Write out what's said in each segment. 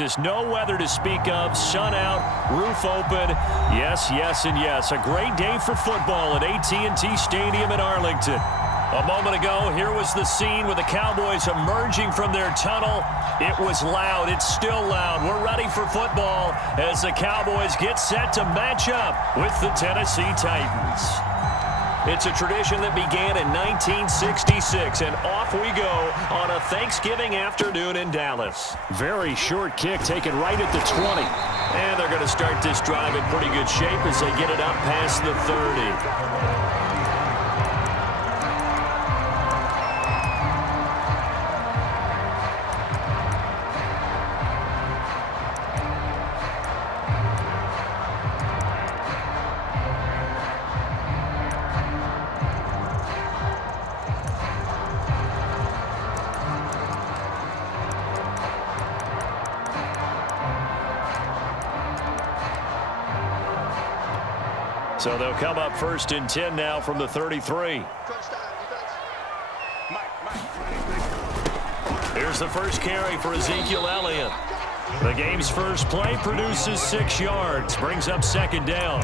Texas. No weather to speak of. Sun out, roof open. Yes, yes, and yes. A great day for football at AT&T Stadium in Arlington. A moment ago, here was the scene with the Cowboys emerging from their tunnel. It was loud. It's still loud. We're ready for football as the Cowboys get set to match up with the Tennessee Titans. It's a tradition that began in 1966, and off we go on a Thanksgiving afternoon in Dallas. Very short kick taken right at the 20. And they're going to start this drive in pretty good shape as they get it up past the 30. So they'll come up 1st and 10 now from the 33. Here's the first carry for Ezekiel Elliott. The game's first play produces 6 yards, brings up 2nd down.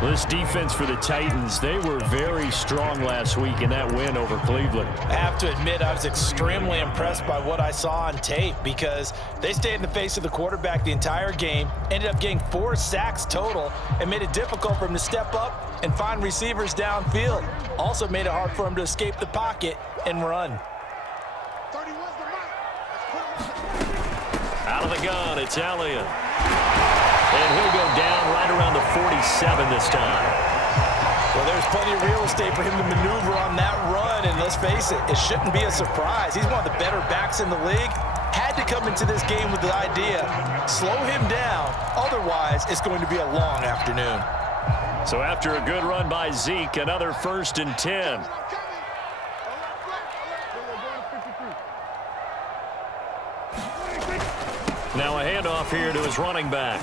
This defense for the Titans, they were very strong last week in that win over Cleveland. I have to admit, I was extremely impressed by what I saw on tape because they stayed in the face of the quarterback the entire game, ended up getting 4 sacks total, and made it difficult for him to step up and find receivers downfield. Also made it hard for him to escape the pocket and run. Out of the gun, it's Elliott. And he'll go down right around the 47 this time. Well, there's plenty of real estate for him to maneuver on that run, and let's face it, it shouldn't be a surprise. He's one of the better backs in the league. Had to come into this game with the idea, slow him down, otherwise it's going to be a long afternoon. So after a good run by Zeke, another 1st and 10. Now a handoff here to his running back.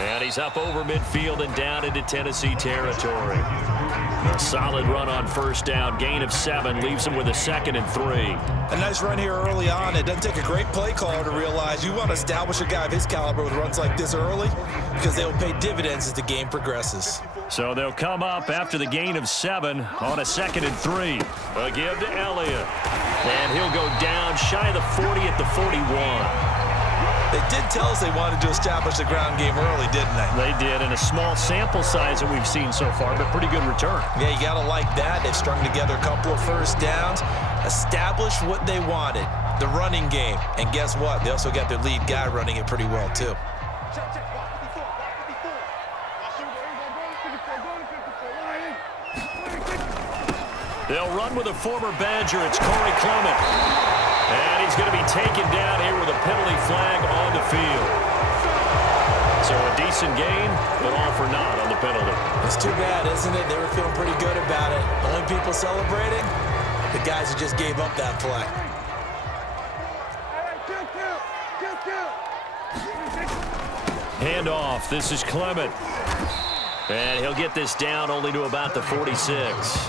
And he's up over midfield and down into Tennessee territory. A solid run on 1st down. Gain of 7 leaves him with a 2nd and 3. A nice run here early on. It doesn't take a great play caller to realize you want to establish a guy of his caliber with runs like this early because they'll pay dividends as the game progresses. So they'll come up after the gain of 7 on a 2nd and 3. A give to Elliott. And he'll go down shy of the 40 at the 41. They did tell us they wanted to establish the ground game early, didn't they? They did, and a small sample size that we've seen so far, but pretty good return. Yeah, you got to like that. They've strung together a couple of 1st downs, established what they wanted, the running game. And guess what? They also got their lead guy running it pretty well, too. They'll run with a former Badger. It's Corey Clement. And he's going to be taken down here with a penalty flag on the field. So a decent gain, but all for naught on the penalty. It's too bad, isn't it? They were feeling pretty good about it. The only people celebrating, the guys who just gave up that play. Handoff. This is Clement. And he'll get this down only to about the 46.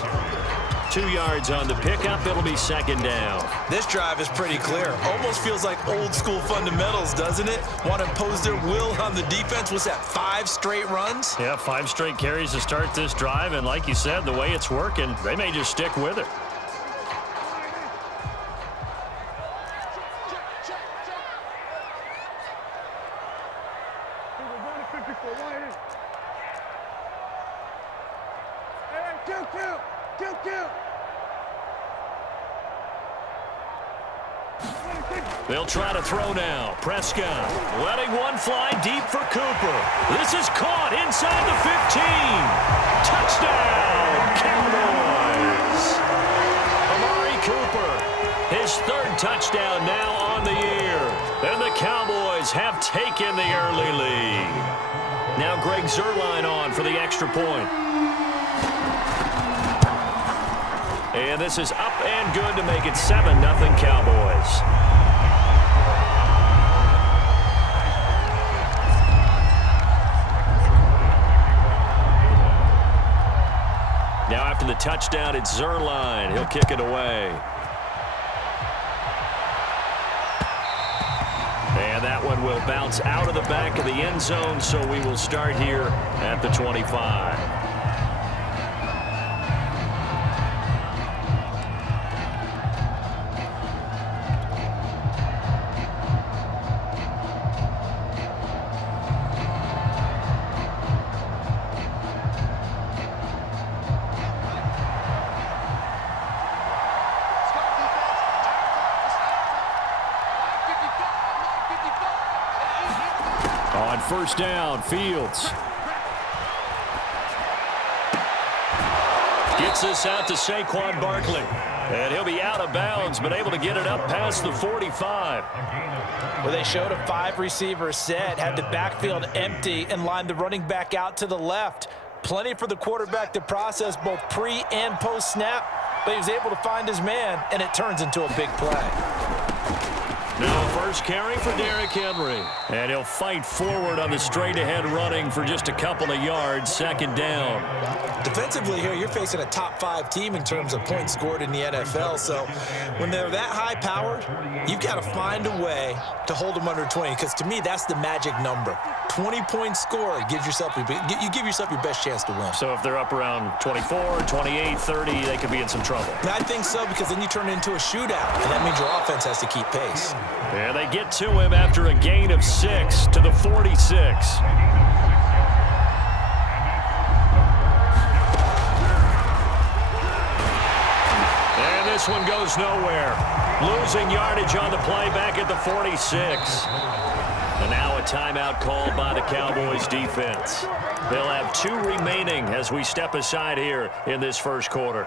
2 yards on the pickup. It'll be 2nd down. This drive is pretty clear. Almost feels like old school fundamentals, doesn't it? Want to impose their will on the defense. Was that 5 straight runs? Yeah, 5 straight carries to start this drive. And like you said, the way it's working, they may just stick with it. They'll try to throw now. Prescott letting one fly deep for Cooper. This is caught inside the 15. Touchdown, Cowboys. Amari Cooper, his 3rd touchdown now on the year. And the Cowboys have taken the early lead. Now Greg Zuerlein on for the extra point. And this is up and good to make it 7-0 Cowboys. Now after the touchdown, it's Zuerlein. He'll kick it away. And that one will bounce out of the back of the end zone, so we will start here at the 25. On first down, Fields gets this out to Saquon Barkley. And he'll be out of bounds, but able to get it up past the 45. Well, they showed a 5-receiver set, had the backfield empty, and lined the running back out to the left. Plenty for the quarterback to process both pre- and post-snap, but he was able to find his man, and it turns into a big play. Now first carry for Derrick Henry. And he'll fight forward on the straight-ahead running for just a couple of yards. Second down. Defensively here, you're facing a top-5 team in terms of points scored in the NFL. So when they're that high-powered, you've got to find a way to hold them under 20. Because to me, that's the magic number. 20 points scored gives yourself you give yourself your best chance to win. So if they're up around 24, 28, 30, they could be in some trouble. And I think so, because then you turn it into a shootout, and that means your offense has to keep pace. And they get to him after a gain of 6 to the 46. And this one goes nowhere. Losing yardage on the play back at the 46. And now a timeout called by the Cowboys defense. They'll have 2 remaining as we step aside here in this first quarter.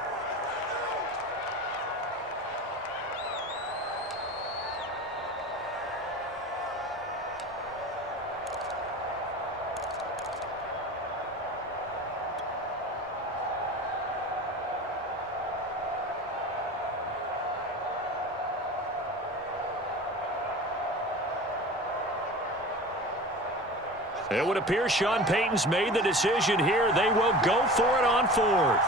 It would appear Sean Payton's made the decision here. They will go for it on 4th.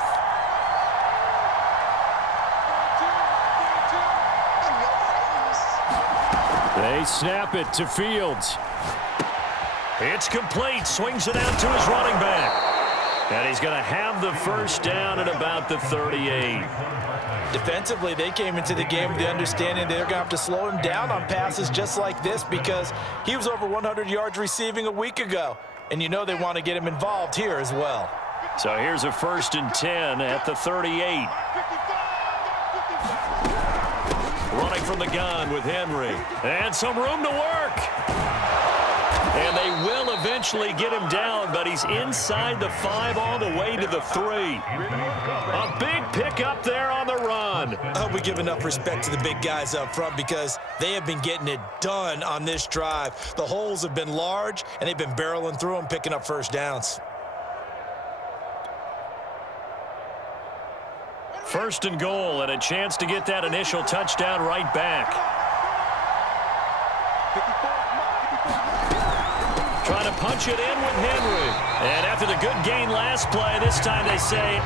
They snap it to Fields. It's complete. Swings it out to his running back. And he's going to have the first down at about the 38. Defensively, they came into the game with the understanding they're going to have to slow him down on passes just like this, because he was over 100 yards receiving a week ago. And you know they want to get him involved here as well. So here's a 1st and 10 at the 38. Running from the gun with Henry. And some room to work. And they will eventually get him down, but he's inside the 5 all the way to the 3. A big pickup there on the run. I hope we give enough respect to the big guys up front, because they have been getting it done on this drive. The holes have been large, and they've been barreling through them, picking up first downs. 1st and goal, and a chance to get that initial touchdown right back. Trying to punch it in with Henry. And after the good gain last play, this time they say,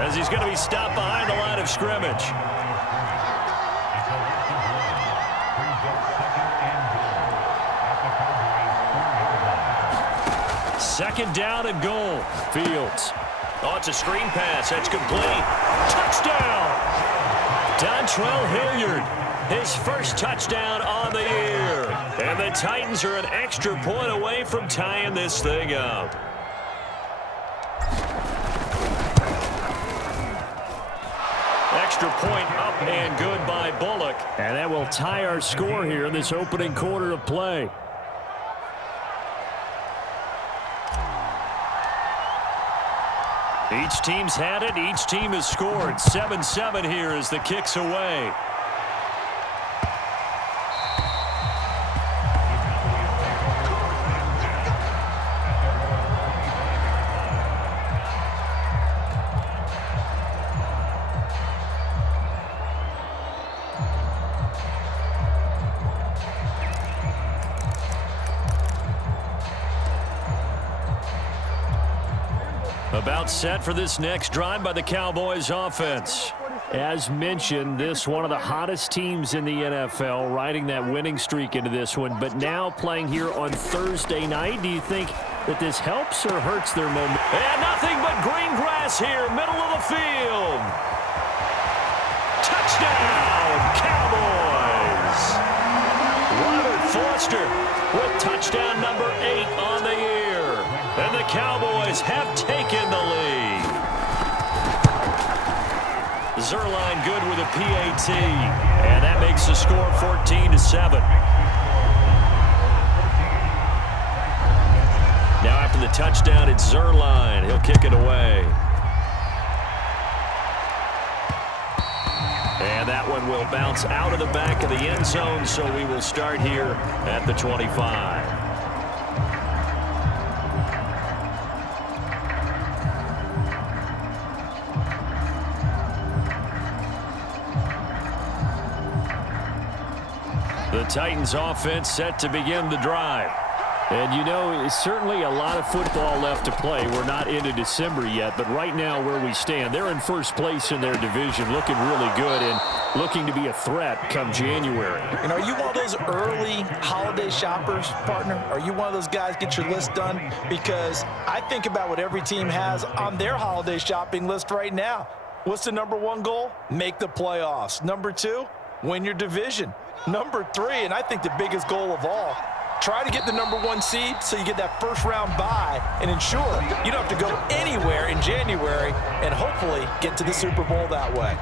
as he's going to be stopped behind the line of scrimmage. Second down and goal. Fields. Oh, it's a screen pass. That's complete. Touchdown! Dontrell Hilliard. His first touchdown on the year. And the Titans are an extra point away from tying this thing up. Extra point up and good by Bullock. And that will tie our score here in this opening quarter of play. Each team's had it. Each team has scored. 7-7 here as the kick's away. About set for this next drive by the Cowboys offense. As mentioned, this one of the hottest teams in the NFL, riding that winning streak into this one, but now playing here on Thursday night. Do you think that this helps or hurts their momentum? And nothing but green grass here, middle of the field. Touchdown, Cowboys! Robert Foster with touchdown number 8 on the year. And the Cowboys have taken the lead. Zerline good with a PAT, and that makes the score 14-7. Now after the touchdown, it's Zerline. He'll kick it away. And that one will bounce out of the back of the end zone, so we will start here at the 25. The Titans offense set to begin the drive. And, you know, certainly a lot of football left to play. We're not into December yet, but right now where we stand, they're in first place in their division, looking really good and looking to be a threat come January. And are you one of those early holiday shoppers, partner? Are you one of those guys get your list done? Because I think about what every team has on their holiday shopping list right now. What's the number 1 goal? Make the playoffs. Number 2, win your division. Number 3, and I think the biggest goal of all, try to get the number 1 seed so you get that first-round bye and ensure you don't have to go anywhere in January and hopefully get to the Super Bowl that way.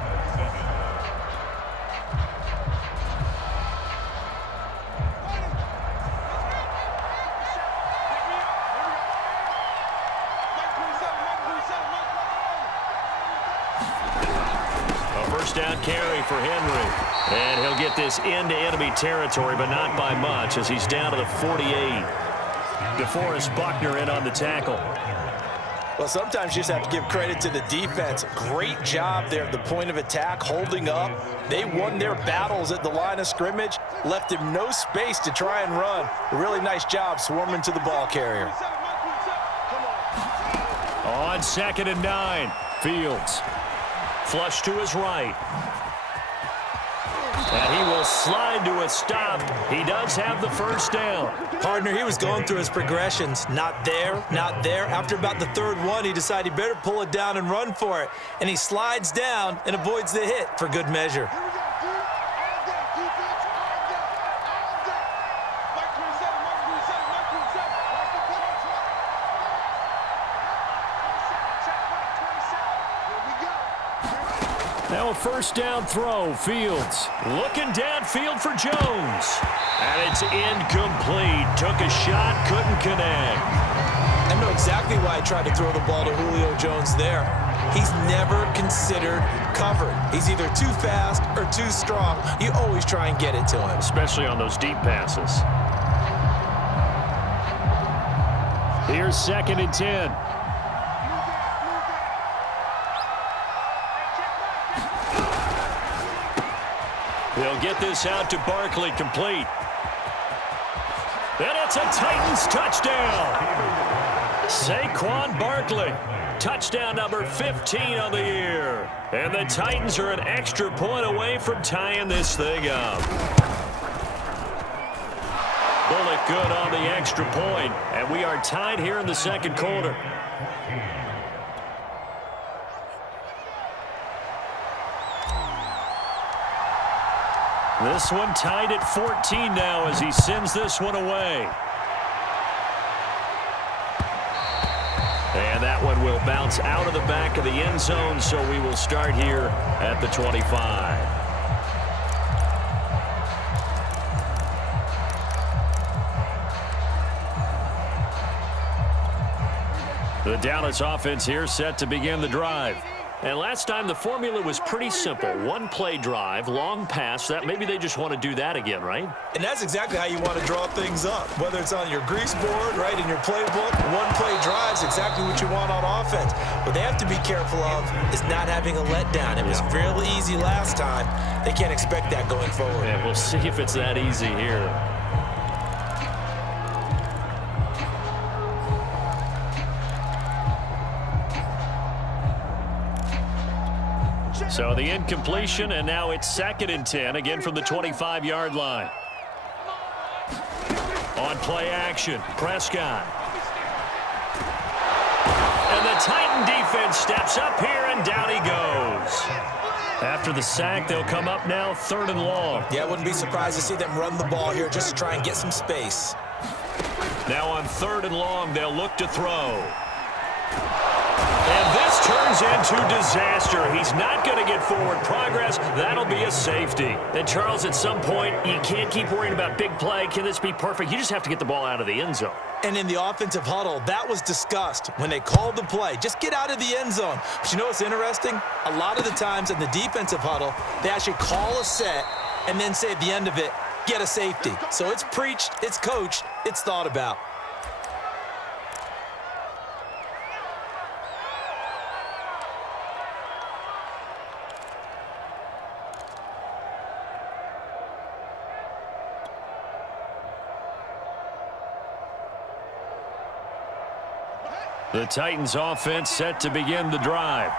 Down carry for Henry. And he'll get this into enemy territory, but not by much as he's down to the 48. DeForest Buckner in on the tackle. Well, sometimes you just have to give credit to the defense. Great job there at the point of attack, holding up. They won their battles at the line of scrimmage, left him no space to try and run. A really nice job swarming to the ball carrier. On 2nd and 9, Fields. Flush to his right. And he will slide to a stop. He does have the first down. Partner, he was going through his progressions. Not there, not there. After about the 3rd one, he decided he better pull it down and run for it. And he slides down and avoids the hit for good measure. Now a first down throw. Fields looking downfield for Jones. And it's incomplete. Took a shot, couldn't connect. I know exactly why I tried to throw the ball to Julio Jones there. He's never considered covered. He's either too fast or too strong. You always try and get it to him. Especially on those deep passes. Here's 2nd and 10. They'll get this out to Barkley, complete. And it's a Titans touchdown. Saquon Barkley, touchdown number 15 on the year. And the Titans are an extra point away from tying this thing up. Bullock good on the extra point, and we are tied here in the 2nd quarter. This one tied at 14 now as he sends this one away. And that one will bounce out of the back of the end zone, so we will start here at the 25. The Dallas offense here set to begin the drive. And last time the formula was pretty simple. 1-play drive, long pass. That maybe they just want to do that again, right? And that's exactly how you want to draw things up. Whether it's on your grease board, right, in your playbook, 1-play drive is exactly what you want on offense. What they have to be careful of is not having a letdown. It was fairly easy last time. They can't expect that going forward. Yeah, we'll see if it's that easy here. So the incompletion, and now it's 2nd and 10, again from the 25-yard line. On play action, Prescott. And the Titan defense steps up here, and down he goes. After the sack, they'll come up now 3rd and long. Yeah, I wouldn't be surprised to see them run the ball here just to try and get some space. Now on 3rd and long, they'll look to throw. And this turns into disaster. He's not going to get forward progress. That'll be a safety. And, Charles, at some point, you can't keep worrying about big play. Can this be perfect? You just have to get the ball out of the end zone. And in the offensive huddle, that was discussed when they called the play. Just get out of the end zone. But you know what's interesting? A lot of the times in the defensive huddle, they actually call a set and then say at the end of it, get a safety. So it's preached, it's coached, it's thought about. The Titans offense set to begin the drive.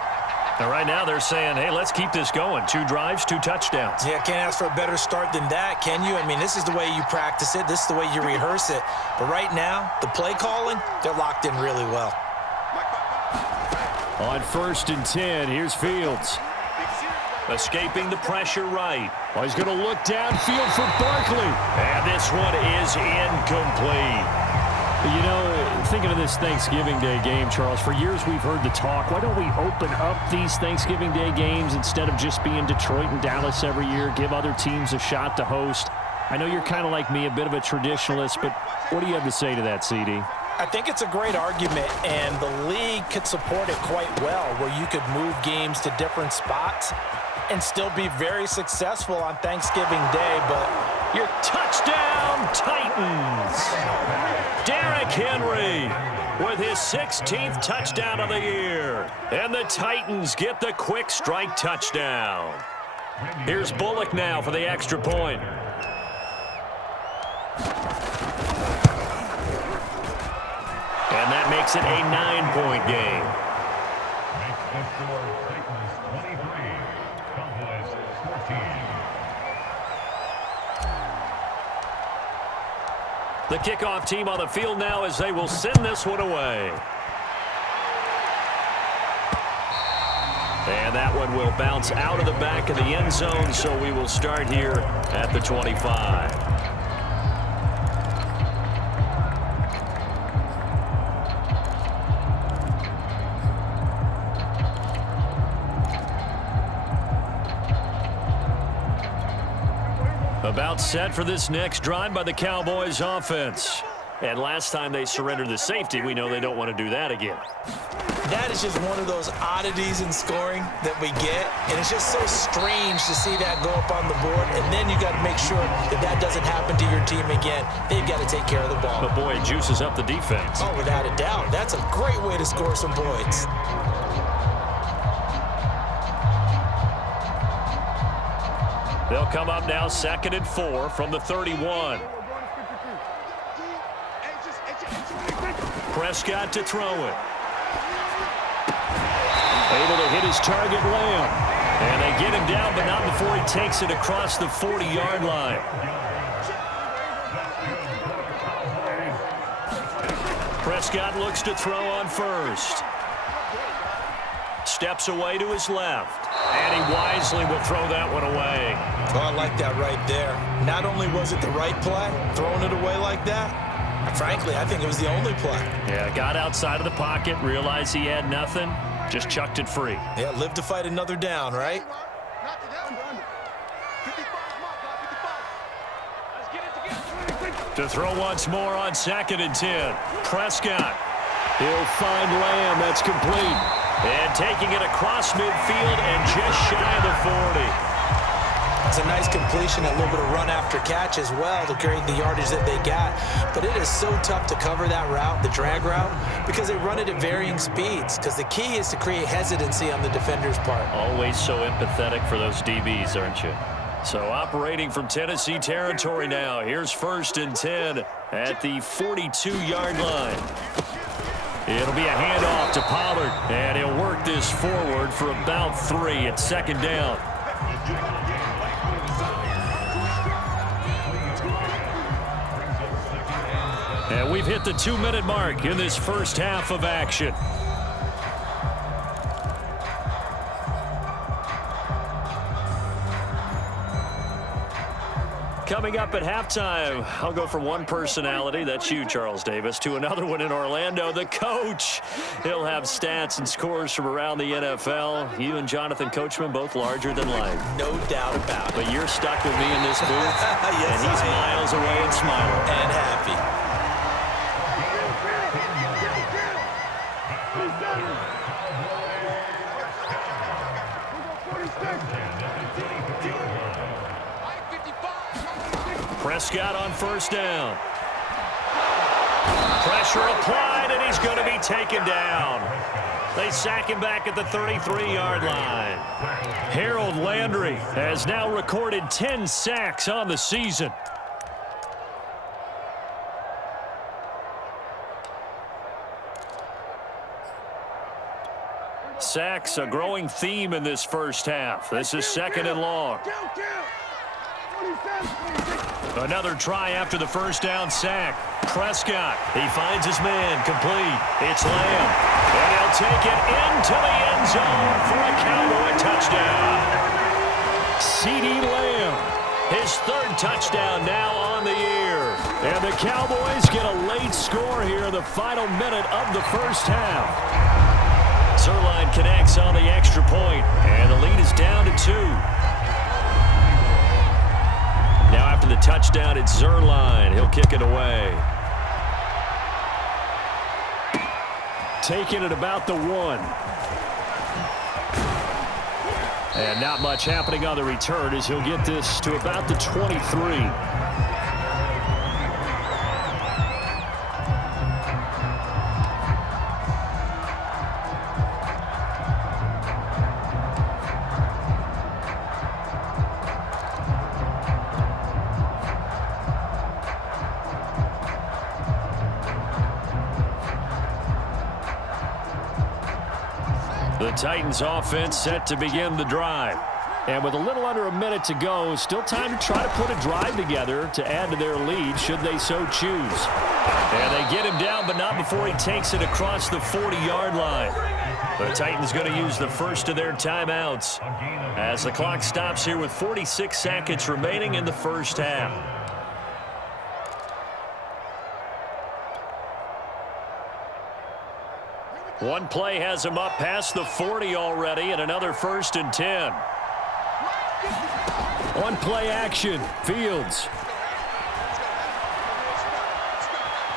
Now, right now they're saying, hey, let's keep this going. 2 drives, 2 touchdowns. Yeah, can't ask for a better start than that, can you? I mean, this is the way you practice it. This is the way you rehearse it. But right now, the play calling, they're locked in really well. On 1st and 10, here's Fields. Escaping the pressure right. Oh, he's going to look downfield for Barkley. And this one is incomplete. You know, thinking of this Thanksgiving Day game, Charles, for years we've heard the talk, why don't we open up these Thanksgiving Day games instead of just being Detroit and Dallas every year, give other teams a shot to host? I know you're kind of like me, a bit of a traditionalist, but what do you have to say to that, CD? I think it's a great argument, and the league could support it quite well, where you could move games to different spots and still be very successful on Thanksgiving Day. But your touchdown, Titans! Derrick Henry with his 16th touchdown of the year. And the Titans get the quick strike touchdown. Here's Bullock now for the extra point. And that makes it a 9-point game. The kickoff team on the field now as they will send this one away. And that one will bounce out of the back of the end zone, so we will start here at the 25. About set for this next drive by the Cowboys offense. And last time they surrendered the safety, we know they don't want to do that again. That is just one of those oddities in scoring that we get, and it's just so strange to see that go up on the board, and then you got to make sure that that doesn't happen to your team again. They've got to take care of the ball. But boy, it juices up the defense. Oh, without a doubt. That's a great way to score some points. They'll come up now 2nd and 4 from the 31. Prescott to throw it. Able to hit his target, Lamb. And they get him down, but not before he takes it across the 40-yard line. Prescott looks to throw on first. Steps away to his left. And he wisely will throw that one away. Oh, I like that right there. Not only was it the right play, throwing it away like that, frankly, I think it was the only play. Yeah, got outside of the pocket, realized he had nothing, just chucked it free. Yeah, live to fight another down, right? To throw once more on 2nd and 10. Prescott. He'll find Lamb. That's complete. And taking it across midfield and just shy of the 40. It's a nice completion, a little bit of run after catch as well to create the yardage that they got. But it is so tough to cover that route, the drag route, because they run it at varying speeds. Because the key is to create hesitancy on the defender's part. Always so empathetic for those DBs, aren't you? So operating from Tennessee territory now. Here's 1st and 10 at the 42-yard line. It'll be a handoff to Pollard, and he'll work this forward for about 3. It's second down. And we've hit the 2-minute mark in this first half of action. Coming up at halftime, I'll go from one personality, that's you, Charles Davis, to another one in Orlando, the coach. He'll have stats and scores from around the NFL. You and Jonathan Coachman, both larger than life. No doubt about it. But you're stuck with me in this booth, yes, and he's miles away and smiling. And happy. Prescott on first down. Pressure applied, and he's going to be taken down. They sack him back at the 33-yard line. Harold Landry has now recorded 10 sacks on the season. Sacks, a growing theme in this first half. This is second and long. Another try after the first down sack. Prescott, he finds his man, complete. It's Lamb, and he'll take it into the end zone for a Cowboy touchdown. CeeDee Lamb, his 3rd touchdown now on the year. And the Cowboys get a late score here in the final minute of the first half. Zerline connects on the extra point, and the lead is down to 2. Now after the touchdown, it's Zerline. He'll kick it away. Taking it about the 1. And not much happening on the return as he'll get this to about the 23. The Titans offense set to begin the drive. And with a little under a minute to go, still time to try to put a drive together to add to their lead should they so choose. And they get him down, but not before he takes it across the 40-yard line. The Titans going to use the first of their timeouts as the clock stops here with 46 seconds remaining in the first half. One play has him up past the 40 already, and another 1st and 10. On play action, Fields.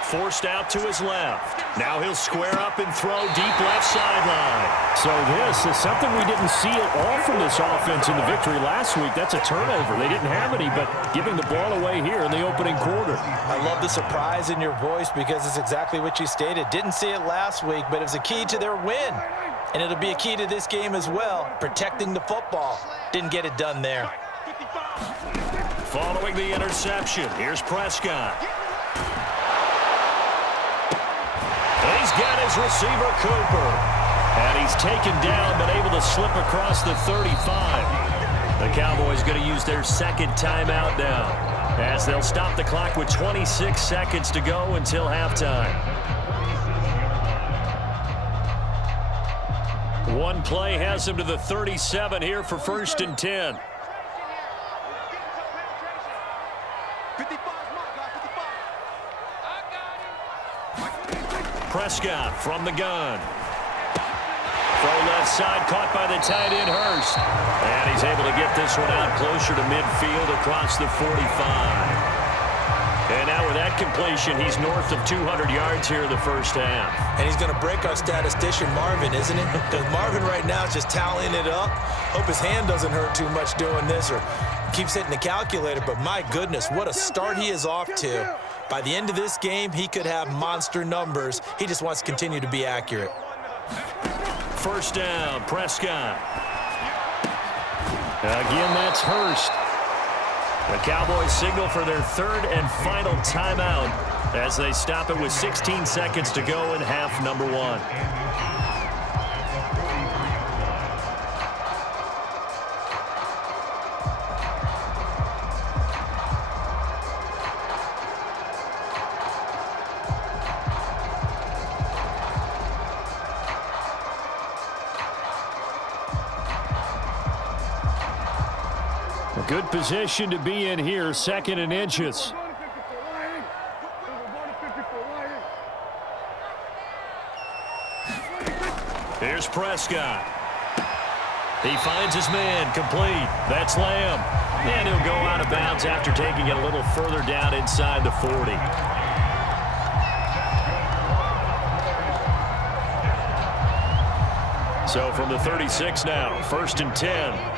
Forced out to his left. Now he'll square up and throw deep left sideline. So this is something we didn't see at all from this offense in the victory last week. That's a turnover. They didn't have any, but giving the ball away here in the opening quarter. I love the surprise in your voice because it's exactly what you stated. Didn't see it last week, but it was a key to their win. And it'll be a key to this game as well, protecting the football. Didn't get it done there. Following the interception, here's Prescott. He's got his receiver, Cooper. And he's taken down, but able to slip across the 35. The Cowboys going to use their second timeout now, as they'll stop the clock with 26 seconds to go until halftime. One play has him to the 37 here for 1st and 10. Prescott from the gun. Throw left side, caught by the tight end, Hurst. And he's able to get this one out closer to midfield across the 45. And now with that completion, he's north of 200 yards here in the first half. And he's going to break our statistician, Marvin, isn't he? Because Marvin right now is just tallying it up. Hope his hand doesn't hurt too much doing this or keeps hitting the calculator. But my goodness, what a start he is off to. By the end of this game, he could have monster numbers. He just wants to continue to be accurate. First down, Prescott. Again, that's Hurst. The Cowboys signal for their 3rd and final timeout as they stop it with 16 seconds to go in half number one. Good position to be in here, 2nd and inches. Here's Prescott. He finds his man, complete. That's Lamb. And he'll go out of bounds after taking it a little further down inside the 40. So from the 36 now, 1st and 10.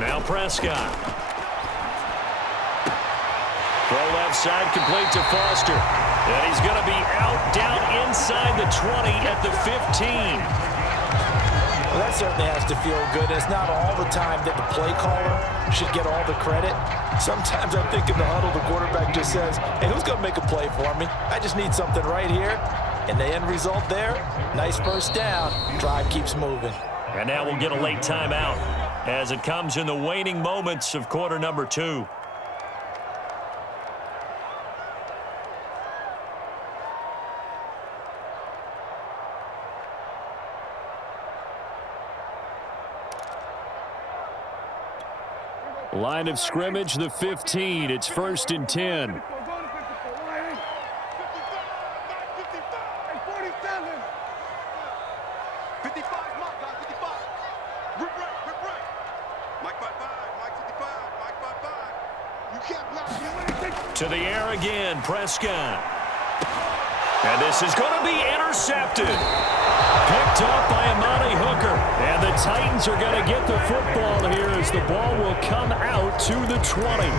Now Prescott. Throw left side, complete to Foster. And he's going to be out down inside the 20 at the 15. Well, that certainly has to feel good. It's not all the time that the play caller should get all the credit. Sometimes I think in the huddle, the quarterback just says, hey, who's going to make a play for me? I just need something right here. And the end result there, nice first down. Drive keeps moving. And now we'll get a late timeout as it comes in the waning moments of quarter number 2. Line of scrimmage, the 15. It's 1st and 10. To the air again, Prescott. And this is going to be intercepted. Picked off by Amani Hooker. And the Titans are going to get the football here as the ball will come out to the 20.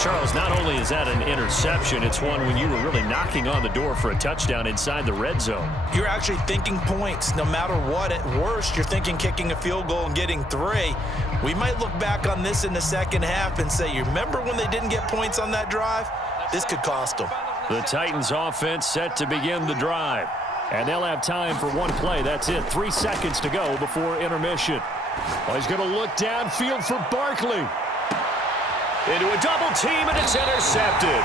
Charles, not only is that an interception, it's one when you were really knocking on the door for a touchdown inside the red zone. You're actually thinking points. No matter what, at worst, you're thinking kicking a field goal and getting 3. We might look back on this in the second half and say, you remember when they didn't get points on that drive? This could cost them. The Titans offense set to begin the drive. And they'll have time for one play. That's it. 3 seconds to go before intermission. Well, he's going to look downfield for Barkley. Into a double team, and it's intercepted.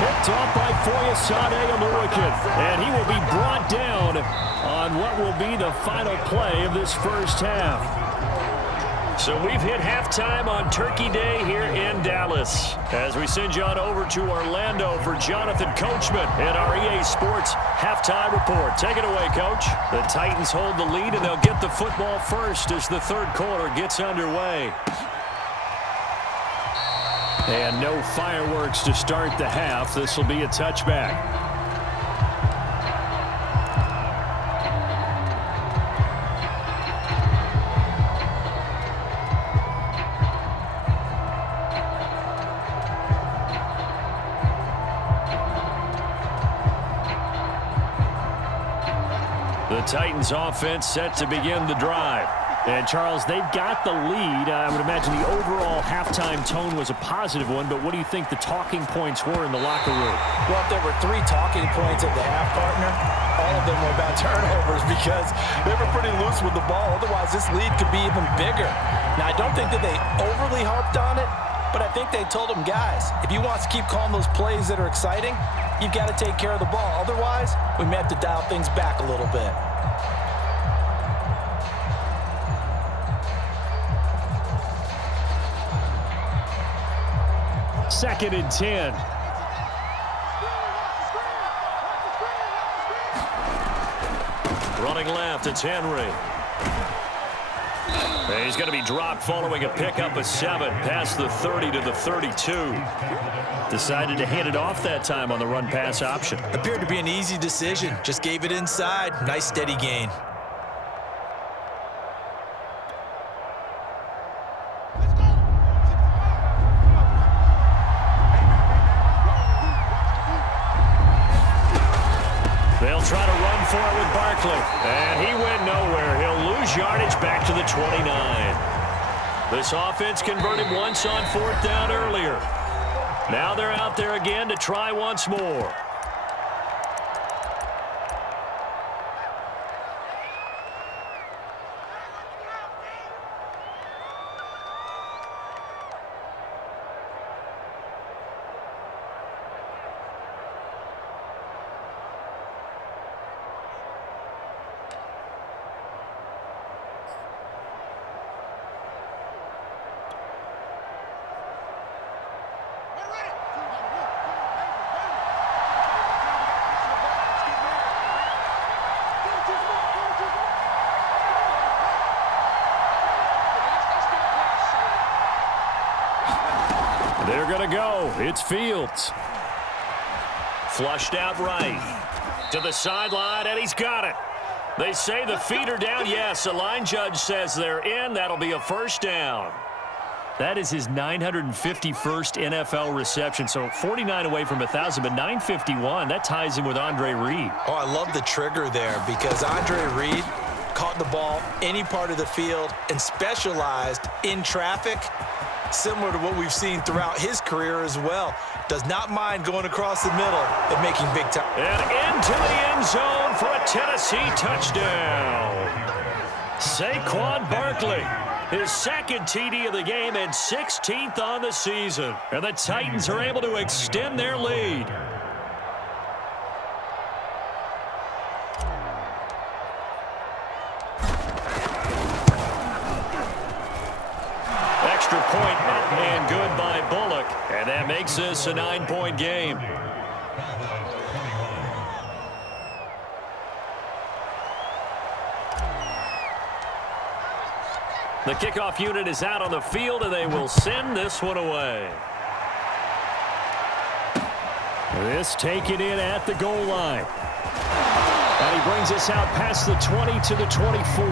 Picked off by Foyesade Aluakin. And he will be brought down on what will be the final play of this first half. So we've hit halftime on Turkey Day here in Dallas. As we send you on over to Orlando for Jonathan Coachman in our EA Sports halftime report. Take it away, Coach. The Titans hold the lead, and they'll get the football first as the third quarter gets underway. And no fireworks to start the half. This will be a touchback. The Titans offense set to begin the drive. And, Charles, they've got the lead. I would imagine the overall halftime tone was a positive one, but what do you think the talking points were in the locker room? Well, if there were 3 talking points at the half, partner, all of them were about turnovers because they were pretty loose with the ball. Otherwise, this lead could be even bigger. Now, I don't think that they overly harped on it, but I think they told them, guys, if you want to keep calling those plays that are exciting, you've got to take care of the ball. Otherwise, we may have to dial things back a little bit. Second and 10. Running left, it's Henry. And he's going to be dropped following a pickup of 7 past the 30 to the 32. Decided to hand it off that time on the run-pass option. Appeared to be an easy decision. Just gave it inside. Nice steady gain. try to run for it with Barkley. And he went nowhere. He'll lose yardage back to the 29. This offense converted once on 4th down earlier. Now they're out there again to try once more. They're going to go. It's Fields. Flushed out right. To the sideline, and he's got it. They say the feet are down. Yes, the line judge says they're in. That'll be a first down. That is his 951st NFL reception. So 49 away from 1,000, but 951. That ties him with Andre Reed. Oh, I love the trigger there because Andre Reed caught the ball any part of the field and specialized in traffic, similar to what we've seen throughout his career as well. Does not mind going across the middle and making big time. And into the end zone for a Tennessee touchdown. Saquon Barkley, his second TD of the game and 16th on the season. And the Titans are able to extend their lead. Extra point and good by Bullock. And that makes this a 9-point game. The kickoff unit is out on the field, and they will send this one away. This taken in at the goal line. And he brings us out past the 20 to the 24.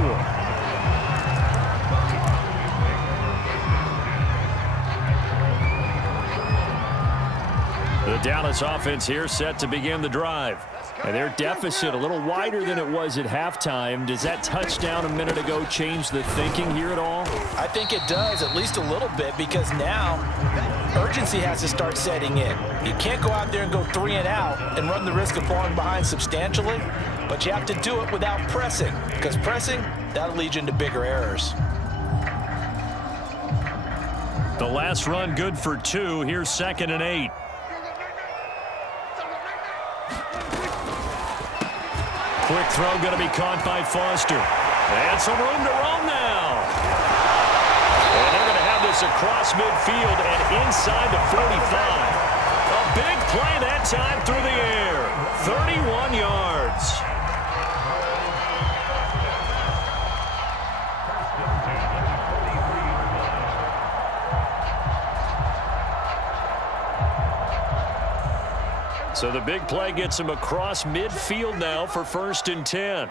The Dallas offense here set to begin the drive. And their deficit a little wider than it was at halftime. Does that touchdown a minute ago change the thinking here at all? I think it does, at least a little bit, because now urgency has to start setting in. You can't go out there and go 3 and out and run the risk of falling behind substantially, but you have to do it without pressing, because pressing, that'll lead you into bigger errors. The last run good for 2. Here's 2nd and 8. Quick throw going to be caught by Foster. And some room to roam now. And they're going to have this across midfield and inside the 45. A big play that time through the air. 31 yards. So the big play gets him across midfield now for 1st and 10.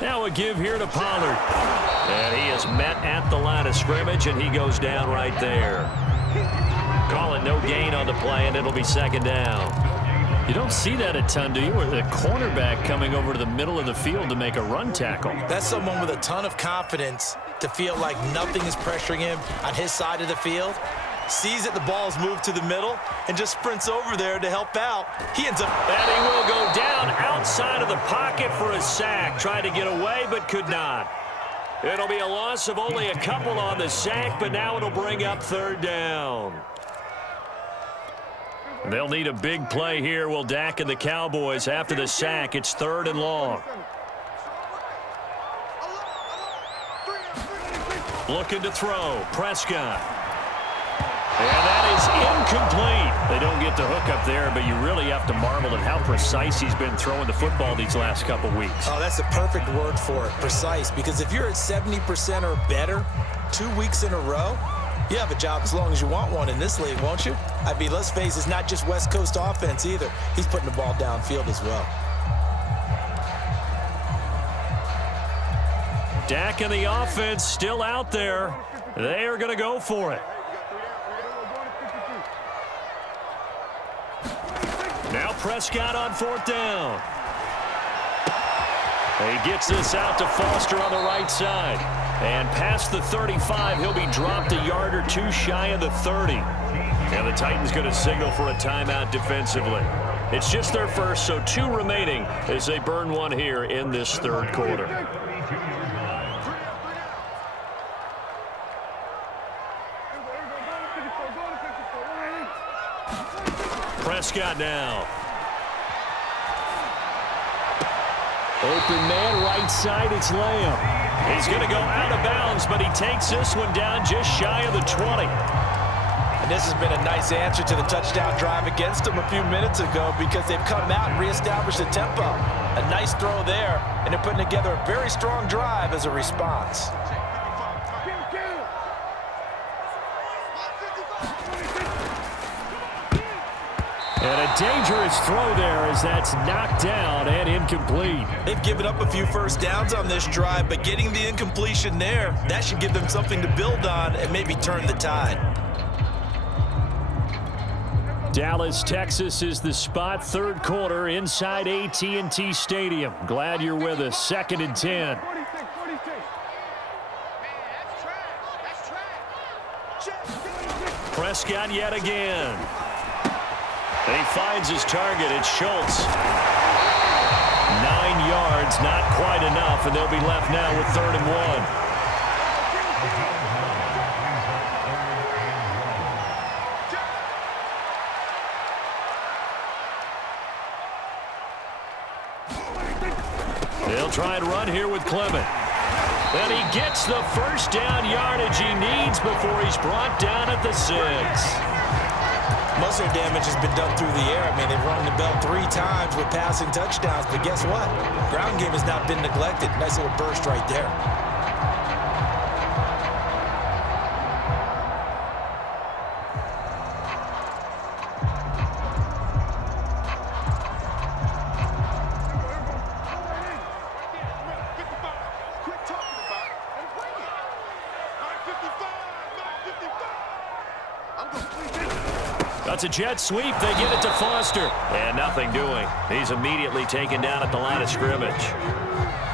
Now a give here to Pollard. And he is met at the line of scrimmage, and he goes down right there. Calling no gain on the play, and it'll be 2nd down. You don't see that a ton, do you? With a cornerback coming over to the middle of the field to make a run tackle. That's someone with a ton of confidence to feel like nothing is pressuring him on his side of the field. Sees that the ball's moved to the middle and just sprints over there to help out. He ends up... And he will go down outside of the pocket for a sack. Tried to get away, but could not. It'll be a loss of only a couple on the sack, but now it'll bring up 3rd down. They'll need a big play here, will Dak and the Cowboys. After the sack, it's 3rd and long. Looking to throw. Prescott. And that is incomplete. They don't get the hook up there, but you really have to marvel at how precise he's been throwing the football these last couple weeks. Oh, that's the perfect word for it, precise. Because if you're at 70% or better 2 weeks in a row, you have a job as long as you want one in this league, won't you? I mean, let's face it, it's not just West Coast offense either. He's putting the ball downfield as well. Dak and the offense still out there. They are going to go for it. Now Prescott on 4th down. He gets this out to Foster on the right side. And past the 35, he'll be dropped a yard or two shy of the 30. And the Titans going to signal for a timeout defensively. It's just their first, so 2 remaining as they burn one here in this 3rd quarter. Prescott now. Open man, right side, it's Lamb. He's going to go out of bounds, but he takes this one down just shy of the 20. And this has been a nice answer to the touchdown drive against them a few minutes ago because they've come out and reestablished the tempo. A nice throw there, and they're putting together a very strong drive as a response. And a dangerous throw there as that's knocked down and incomplete. They've given up a few first downs on this drive, but getting the incompletion there, that should give them something to build on and maybe turn the tide. Dallas, Texas is the spot, 3rd quarter inside AT&T Stadium. Glad you're with us. 2nd and 10. Prescott yet again. And he finds his target. It's Schultz. 9 yards, not quite enough, and they'll be left now with 3rd and 1. They'll try and run here with Clement. And he gets the first down yardage he needs before he's brought down at the 6. Most of their damage has been done through the air. I mean, they've rung the bell 3 times with passing touchdowns, but guess what? Ground game has not been neglected. Nice little burst right there. That's a jet sweep. They get it to Foster. And nothing doing. He's immediately taken down at the line of scrimmage.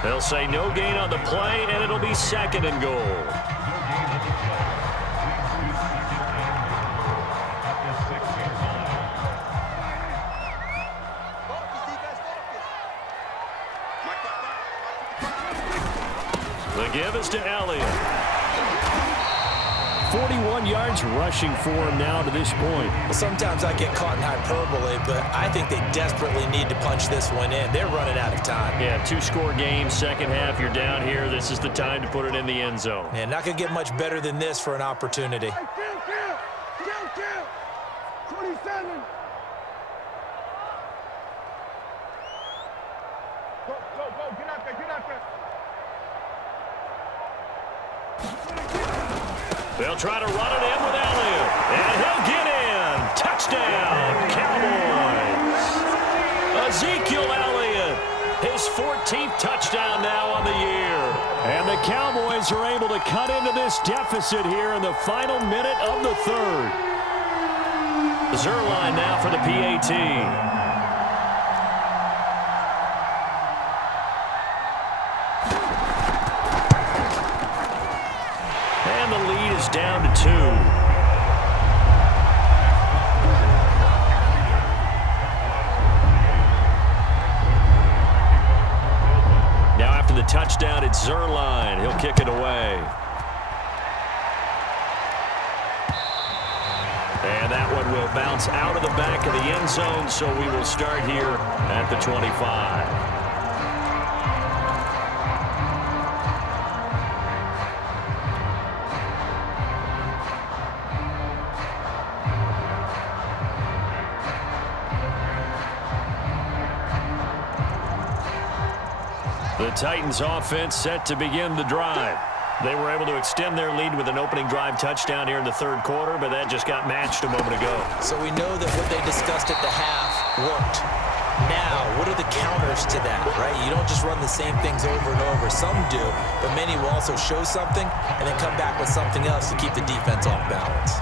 They'll say no gain on the play, and it'll be 2nd and goal. The give is to Elliott. 41 yards rushing for him now to this point. Well, sometimes I get caught in hyperbole, but I think they desperately need to punch this one in. They're running out of time. Yeah, 2-score game, 2nd half, you're down here. This is the time to put it in the end zone. Yeah, not going to get much better than this for an opportunity. 27. Go, get out there. They'll try to run it in with Elliott. And he'll get in. Touchdown, Cowboys. Ezekiel Elliott, his 14th touchdown now on the year. And the Cowboys are able to cut into this deficit here in the final minute of the 3rd. Zerline now for the PAT. And the lead is down to 2. Now after the touchdown, it's Zerline. He'll kick it away. And that one will bounce out of the back of the end zone, so we will start here at the 25. The Titans offense set to begin the drive. They were able to extend their lead with an opening drive touchdown here in the 3rd quarter, but that just got matched a moment ago. So we know that what they discussed at the half worked. Now, what are the counters to that, right? You don't just run the same things over and over. Some do, but many will also show something and then come back with something else to keep the defense off balance.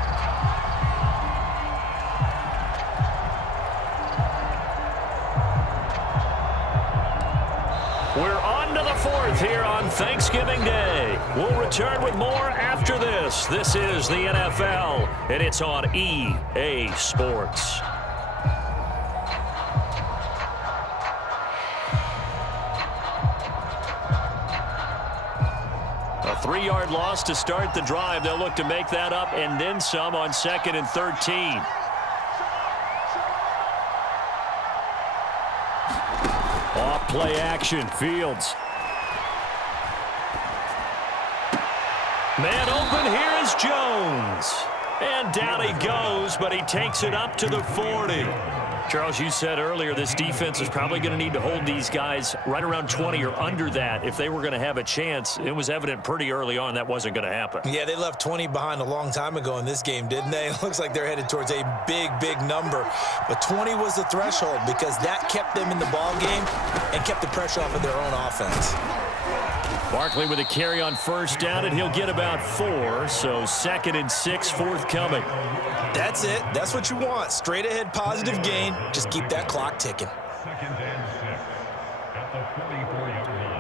4th here on Thanksgiving Day. We'll return with more after this. This is the NFL, and it's on EA Sports. A 3-yard loss to start the drive. They'll look to make that up and then some on 2nd and 13. Off play action. Fields. Man open. Here is Jones. And down he goes, but he takes it up to the 40. Charles, you said earlier this defense is probably going to need to hold these guys right around 20 or under that if they were going to have a chance. It was evident pretty early on that wasn't going to happen. Yeah, they left 20 behind a long time ago in this game, didn't they? It looks like they're headed towards a big, big number. But 20 was the threshold because that kept them in the ball game and kept the pressure off of their own offense. Barkley with a carry on 1st down, and he'll get about 4. So 2nd and 6 forthcoming. That's it. That's what you want. Straight ahead positive gain. Just keep that clock ticking. 2nd and 6 at the 44-yard line.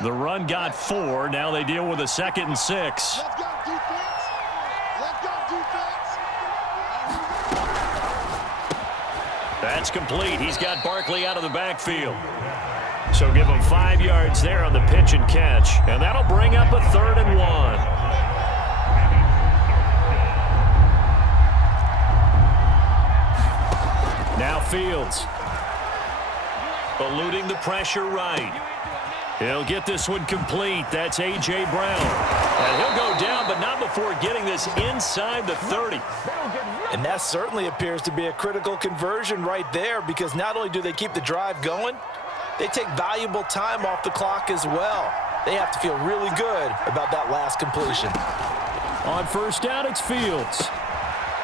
The run got 4. Now they deal with a 2nd and 6. Let's go, defense. Let's go, defense. That's complete. He's got Barkley out of the backfield. So give him 5 yards there on the pitch and catch. And that'll bring up a 3rd and 1. Now Fields. Eluding the pressure right. He'll get this one complete. That's A.J. Brown. And he'll go down, but not before getting this inside the 30. And that certainly appears to be a critical conversion right there because not only do they keep the drive going, they take valuable time off the clock as well. They have to feel really good about that last completion. On 1st down, it's Fields.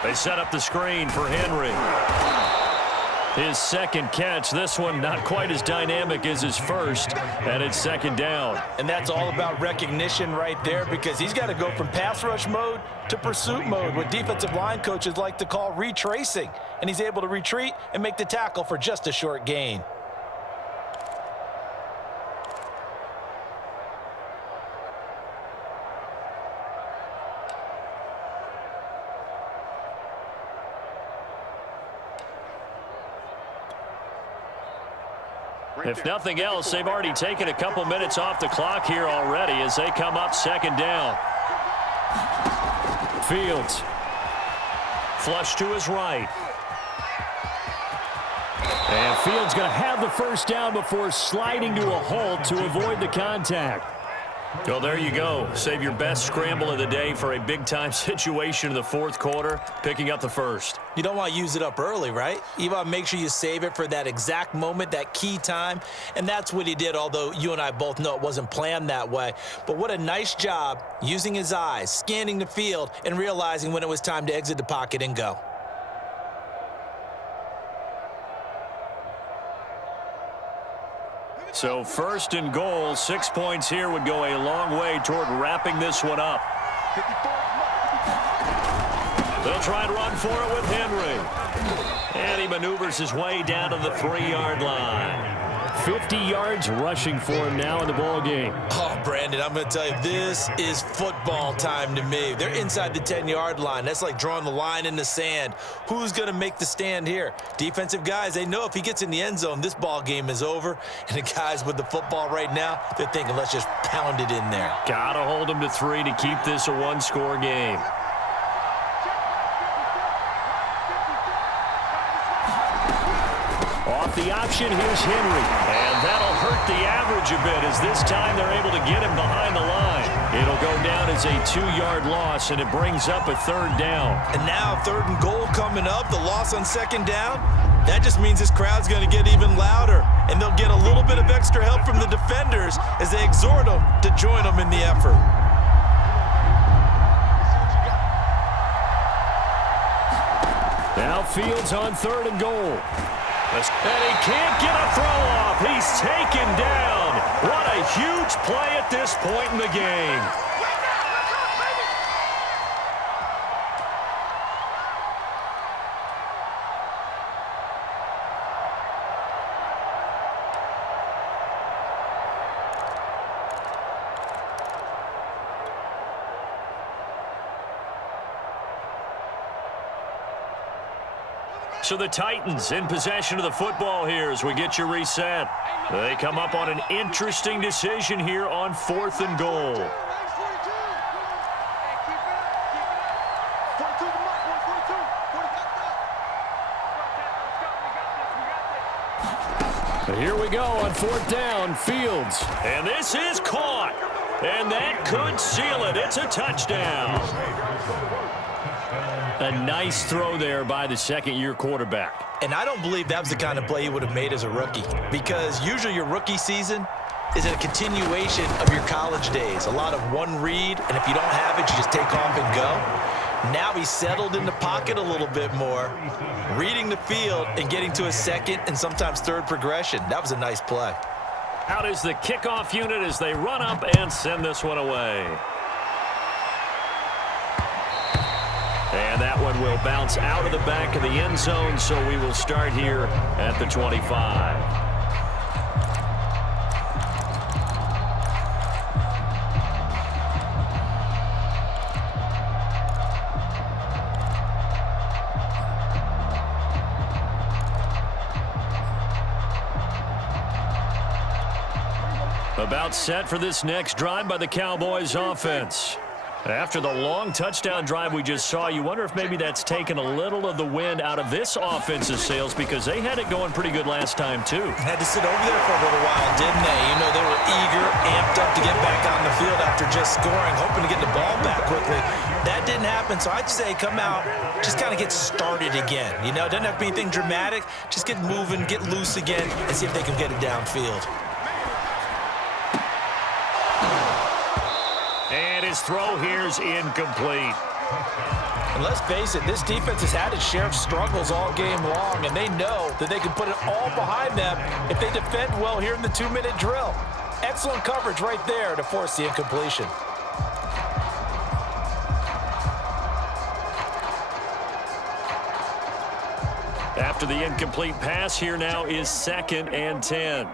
They set up the screen for Henry. His 2nd catch. This one not quite as dynamic as his 1st, and it's 2nd down. And that's all about recognition right there because he's got to go from pass rush mode to pursuit mode, what defensive line coaches like to call retracing. And he's able to retreat and make the tackle for just a short gain. If nothing else, they've already taken a couple minutes off the clock here already as they come up 2nd down. Fields. Flush to his right. And Fields going to have the 1st down before sliding to a halt to avoid the contact. Well, there you go. Save your best scramble of the day for a big-time situation in the 4th quarter, picking up the 1st. You don't want to use it up early, right? You want to make sure you save it for that exact moment, that key time. And that's what he did, although you and I both know it wasn't planned that way. But what a nice job using his eyes, scanning the field, and realizing when it was time to exit the pocket and go. So 1st and goal, 6 points here would go a long way toward wrapping this one up. They'll try and run for it with Henry. And he maneuvers his way down to the 3-yard line. 50 yards rushing for him now in the ball game. Oh, Brandon, I'm going to tell you, this is football time to me. They're inside the 10-yard line. That's like drawing the line in the sand. Who's going to make the stand here? Defensive guys, they know if he gets in the end zone, this ball game is over. And the guys with the football right now, they're thinking, let's just pound it in there. Got to hold him to 3 to keep this a 1-score game. Off the option, here's Henry. And that'll hurt the average a bit as this time they're able to get him behind the line. It'll go down as a 2-yard loss, and it brings up a 3rd down. And now 3rd and goal coming up, the loss on 2nd down. That just means this crowd's going to get even louder, and they'll get a little bit of extra help from the defenders as they exhort them to join them in the effort. Now Fields on 3rd and goal. And he can't get a throw off. He's taken down. What a huge play at this point in the game. So the Titans in possession of the football here as we get you reset. They come up on an interesting decision here on 4th and goal. Here we go on 4th down, Fields. And this is caught. And that could seal it. It's a touchdown. A nice throw there by the second-year quarterback. And I don't believe that was the kind of play he would have made as a rookie, because usually your rookie season is a continuation of your college days. A lot of one read, and if you don't have it, you just take off and go. Now he's settled in the pocket a little bit more, reading the field and getting to a second and sometimes third progression. That was a nice play. Out is the kickoff unit as they run up and send this one away. And that one will bounce out of the back of the end zone, so we will start here at the 25. About set for this next drive by the Cowboys offense. After the long touchdown drive we just saw, you wonder if maybe that's taken a little of the wind out of this offense's sails, because they had it going pretty good last time too. Had to sit over there for a little while, didn't they? You know, they were eager, amped up to get back on the field after just scoring, hoping to get the ball back quickly. That didn't happen, so I'd say come out, just kind of get started again. You know, it doesn't have to be anything dramatic. Just get moving, get loose again, and see if they can get it downfield. And his throw here's incomplete. And let's face it, this defense has had its share of struggles all game long, and they know that they can put it all behind them if they defend well here in the 2-minute drill. Excellent coverage right there to force the incompletion. After the incomplete pass, here now is 2nd and 10.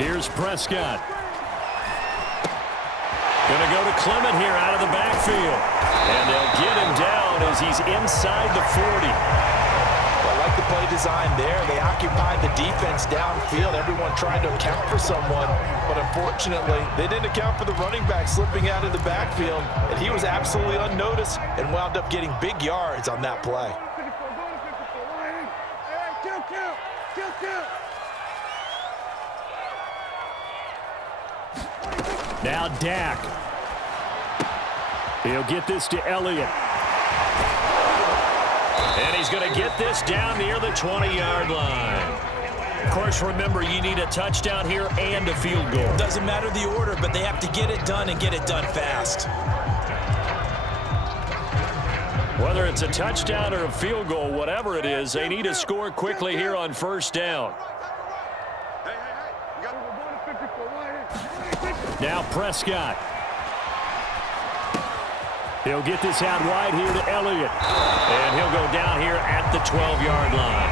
Here's Prescott. Going to go to Clement here out of the backfield. And they'll get him down as he's inside the 40. I like the play design there. They occupied the defense downfield. Everyone trying to account for someone. But unfortunately, they didn't account for the running back slipping out of the backfield. And he was absolutely unnoticed and wound up getting big yards on that play. Now Dak. He'll get this to Elliott. And he's going to get this down near the 20-yard line. Of course, remember, you need a touchdown here and a field goal. Doesn't matter the order, but they have to get it done and get it done fast. Whether it's a touchdown or a field goal, whatever it is, they need to score quickly here on 1st down. Now Prescott. He'll get this out wide here to Elliott. And he'll go down here at the 12-yard line.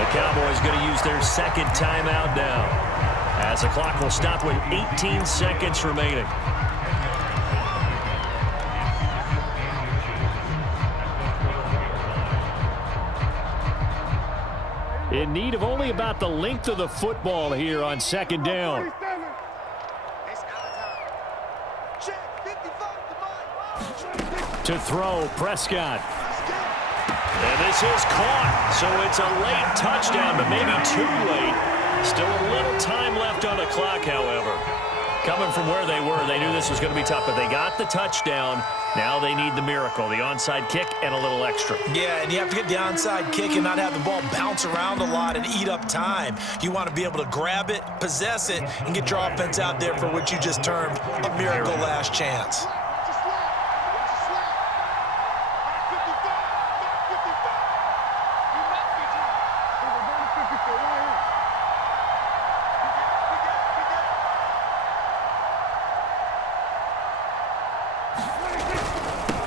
The Cowboys going to use their 2nd timeout now, as the clock will stop with 18 seconds remaining. In need of only about the length of the football here on 2nd down. To throw, Prescott. And this is caught, so it's a late touchdown, but maybe too late. Still a little time left on the clock, however. Coming from where they were, they knew this was going to be tough, but they got the touchdown. Now they need the miracle, the onside kick and a little extra. Yeah, and you have to get the onside kick and not have the ball bounce around a lot and eat up time. You want to be able to grab it, possess it, and get your offense out there for what you just termed a miracle last chance.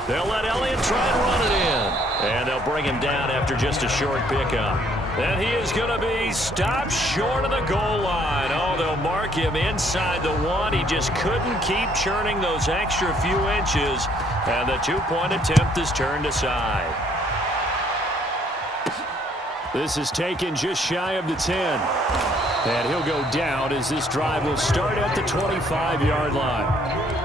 They'll let Elliott try and run it in. And they'll bring him down after just a short pickup. And he is going to be stopped short of the goal line. Oh, they'll mark him inside the 1. He just couldn't keep churning those extra few inches. And the 2-point attempt is turned aside. This is taken just shy of the 10. And he'll go down as this drive will start at the 25-yard line.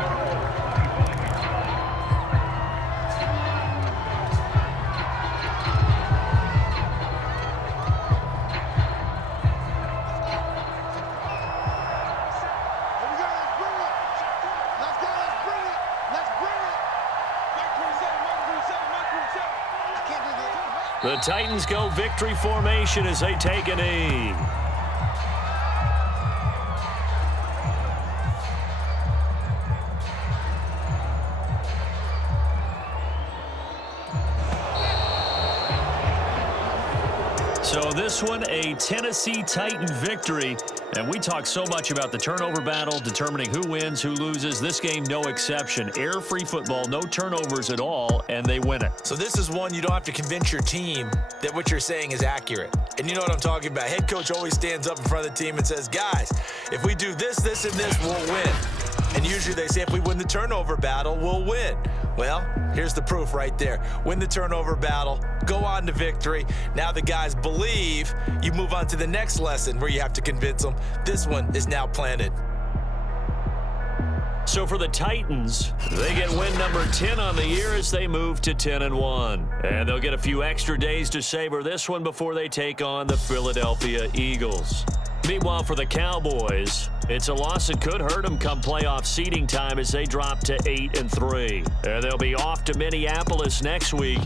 The Titans go victory formation as they take a knee. So this one, a Tennessee Titan victory. And we talk so much about the turnover battle, determining who wins, who loses. This game, no exception. Air-free football, no turnovers at all, and they win it. So this is one you don't have to convince your team that what you're saying is accurate. And you know what I'm talking about. Head coach always stands up in front of the team and says, guys, if we do this, this, and this, we'll win. And usually they say if we win the turnover battle, we'll win. Well, here's the proof right there. Win the turnover battle, go on to victory. Now the guys believe. You move on to the next lesson where you have to convince them. This one is now planted. So for the Titans, they get win number 10 on the year as they move to 10-1. And they'll get a few extra days to savor this one before they take on the Philadelphia Eagles. Meanwhile, for the Cowboys, it's a loss that could hurt them come playoff seeding time as they drop to 8-3. And they'll be off to Minneapolis next week.